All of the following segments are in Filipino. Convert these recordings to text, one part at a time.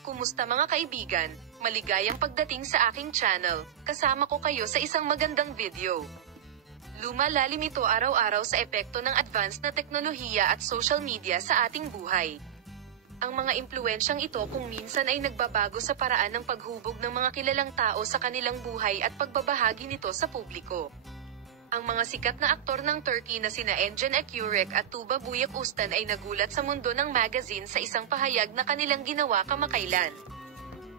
Kumusta mga kaibigan? Maligayang pagdating sa aking channel. Kasama ko kayo sa isang magandang video. Lumalalim ito araw-araw sa epekto ng advanced na teknolohiya at social media sa ating buhay. Ang mga impluwensyang ito kung minsan ay nagbabago sa paraan ng paghubog ng mga kilalang tao sa kanilang buhay at pagbabahagi nito sa publiko. Ang mga sikat na aktor ng Turkey na sina Engin Akyurek at Tuba Büyüküstün ay nagulat sa mundo ng magazine sa isang pahayag na kanilang ginawa kamakailan.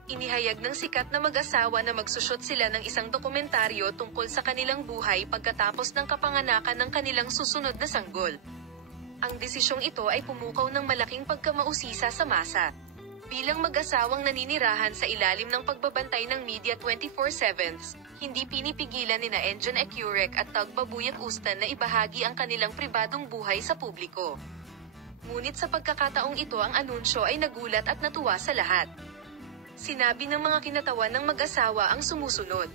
Inihayag ng sikat na mag-asawa na magsushoot sila ng isang dokumentaryo tungkol sa kanilang buhay pagkatapos ng kapanganakan ng kanilang susunod na sanggol. Ang desisyong ito ay pumukaw ng malaking pagkamausisa sa masa. Bilang mag-asawang naninirahan sa ilalim ng pagbabantay ng media 24/7, hindi pinipigilan nina Engin Akyurek at Tuba Büyüküstün na ibahagi ang kanilang pribadong buhay sa publiko. Ngunit sa pagkakataong ito ang anunsyo ay nagulat at natuwa sa lahat. Sinabi ng mga kinatawan ng mag-asawa ang sumusunod.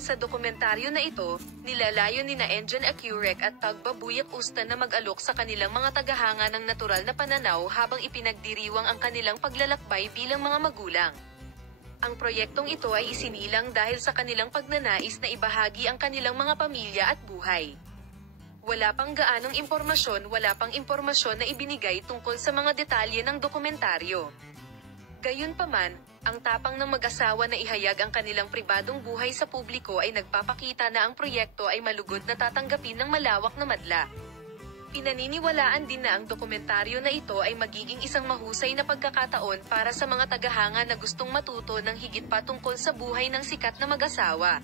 Sa dokumentaryo na ito, nilalayon nina Engin Akyurek at Tuba Büyüküstün na mag-alok sa kanilang mga tagahanga ng natural na pananaw habang ipinagdiriwang ang kanilang paglalakbay bilang mga magulang. Ang proyektong ito ay isinilang dahil sa kanilang pagnanais na ibahagi ang kanilang mga pamilya at buhay. Wala pang impormasyon na ibinigay tungkol sa mga detalye ng dokumentaryo. Gayunpaman, ang tapang ng mag-asawa na ihayag ang kanilang pribadong buhay sa publiko ay nagpapakita na ang proyekto ay malugod na tatanggapin ng malawak na madla. Pinaniniwalaan din na ang dokumentaryo na ito ay magiging isang mahusay na pagkakataon para sa mga tagahanga na gustong matuto ng higit pa tungkol sa buhay ng sikat na mag-asawa.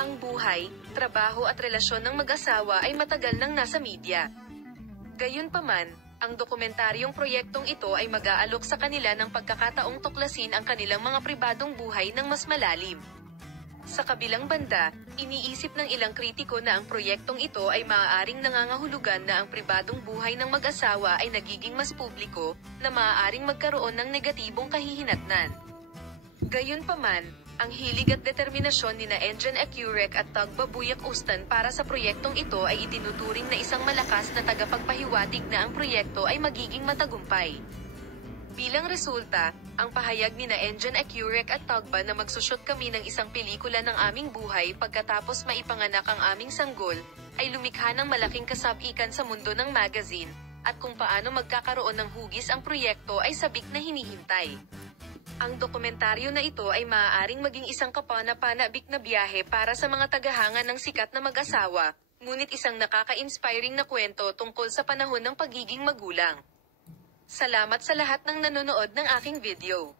Ang buhay, trabaho at relasyon ng mag-asawa ay matagal nang nasa media. Gayunpaman, ang dokumentaryong proyektong ito ay mag-aalok sa kanila ng pagkakataong tuklasin ang kanilang mga pribadong buhay ng mas malalim. Sa kabilang banda, iniisip ng ilang kritiko na ang proyektong ito ay maaaring nangangahulugan na ang pribadong buhay ng mag-asawa ay nagiging mas publiko, na maaaring magkaroon ng negatibong kahihinatnan. Gayunpaman, ang hilig at determinasyon nina Engin Akyurek at Tuba Büyüküstün para sa proyektong ito ay itinuturing na isang malakas na tagapagpahiwatig na ang proyekto ay magiging matagumpay. Bilang resulta, ang pahayag nina Engin Akyurek at Tuba na magsushoot kami ng isang pelikula ng aming buhay pagkatapos maipanganak ang aming sanggol, ay lumikha ng malaking kasabikan sa mundo ng magazine, at kung paano magkakaroon ng hugis ang proyekto ay sabik na hinihintay. Ang dokumentaryo na ito ay maaaring maging isang kapana-panabik na biyahe para sa mga tagahanga ng sikat na mag-asawa, ngunit isang nakaka-inspiring na kwento tungkol sa panahon ng pagiging magulang. Salamat sa lahat ng nanonood ng aking video.